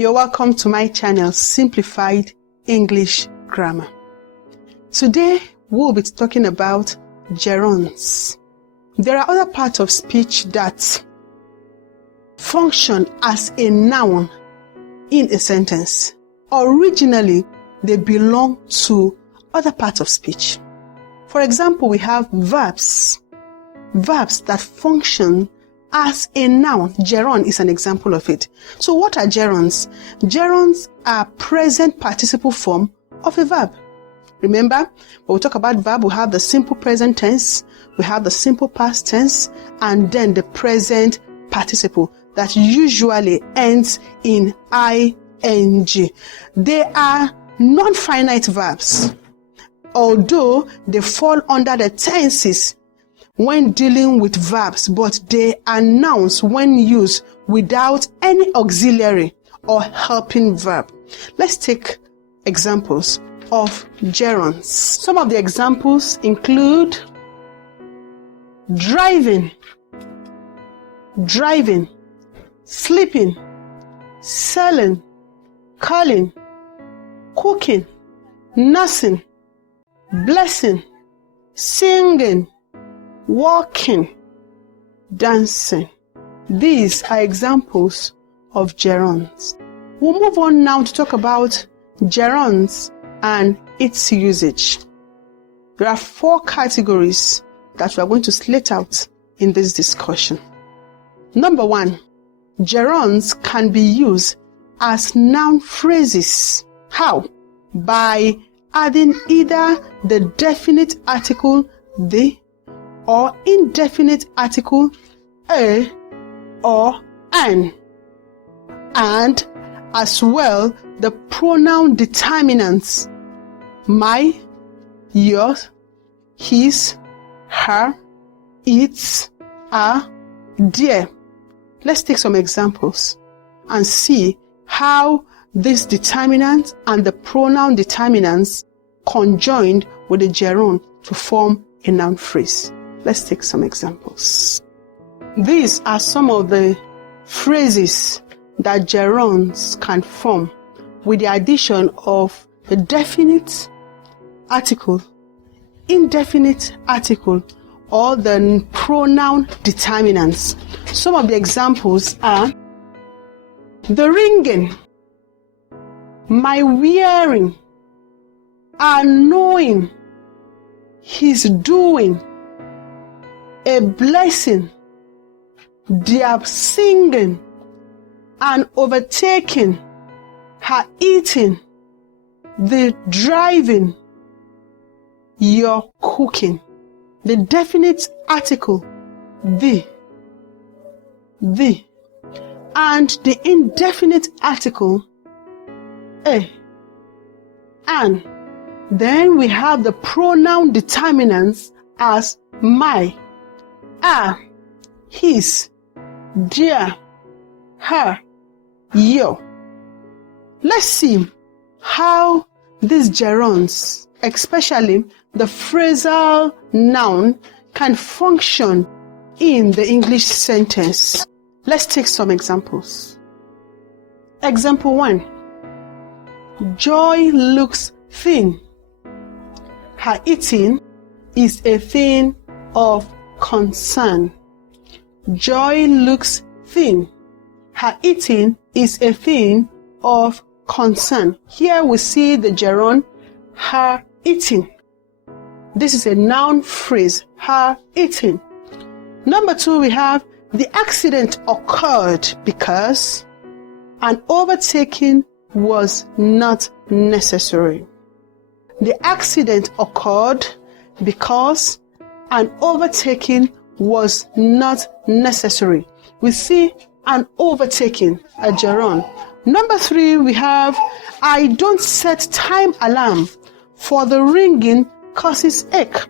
You're welcome to my channel, Simplified English Grammar. Today, we'll be talking about gerunds. There are other parts of speech that function as a noun in a sentence. Originally, they belong to other parts of speech. For example, we have verbs. Verbs that function as a noun. Gerund is an example of it. So what are gerunds? Gerunds are present participle form of a verb. Remember, when we talk about verb, we have the simple present tense, we have the simple past tense, and then the present participle that usually ends in ing. They are non-finite verbs, although they fall under the tenses when dealing with verbs, but they are nouns when used without any auxiliary or helping verb. Let's take examples of gerunds. Some of the examples include driving, sleeping, selling, calling, cooking, nursing, blessing, singing, walking, dancing. These are examples of gerunds. We'll move on now to talk about gerunds and its usage. There are 4 categories that we are going to slate out in this discussion. Number 1, gerunds can be used as noun phrases. How? By adding either the definite article the or indefinite article a or an, and as well the pronoun determinants my, yours, his, her, its, our, their. Let's take some examples and see how this determinant and the pronoun determinants conjoined with the gerund to form a noun phrase. Let's take some examples. These are some of the phrases that gerunds can form with the addition of the definite article, indefinite article, or the pronoun determinants. Some of the examples are the ringing, my wearing, our knowing, his doing, a blessing, their singing, and overtaking, her eating, the driving, your cooking. The definite article, the, and the indefinite article, a, an. Then we have the pronoun determinants as my, our, his, their, her, your. Let's see how these gerunds, especially the phrasal noun, can function in the English sentence. Let's take some examples. Example 1. Joy looks thin. Her eating is a thing of concern. Joy looks thin. Her eating is a thing of concern. Here we see the gerund her eating. This is a noun phrase, her eating. Number 2, we have the accident occurred because an overtaking was not necessary. The accident occurred because an overtaking was not necessary. We see an overtaking, a gerund. Number 3, we have I don't set time alarm for the ringing causes ache.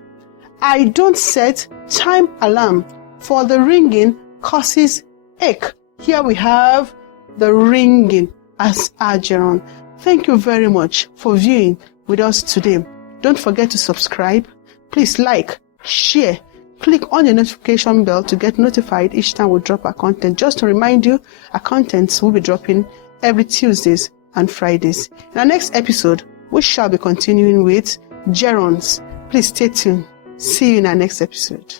I don't set time alarm for the ringing causes ache. Here we have the ringing as our gerund. Thank you very much for viewing with us today. Don't forget to subscribe. Please like, share, click on the notification bell to get notified each time we drop our content. Just to remind you, our contents will be dropping every Tuesdays and Fridays. In our next episode, we shall be continuing with gerunds. Please stay tuned. See you in our next episode.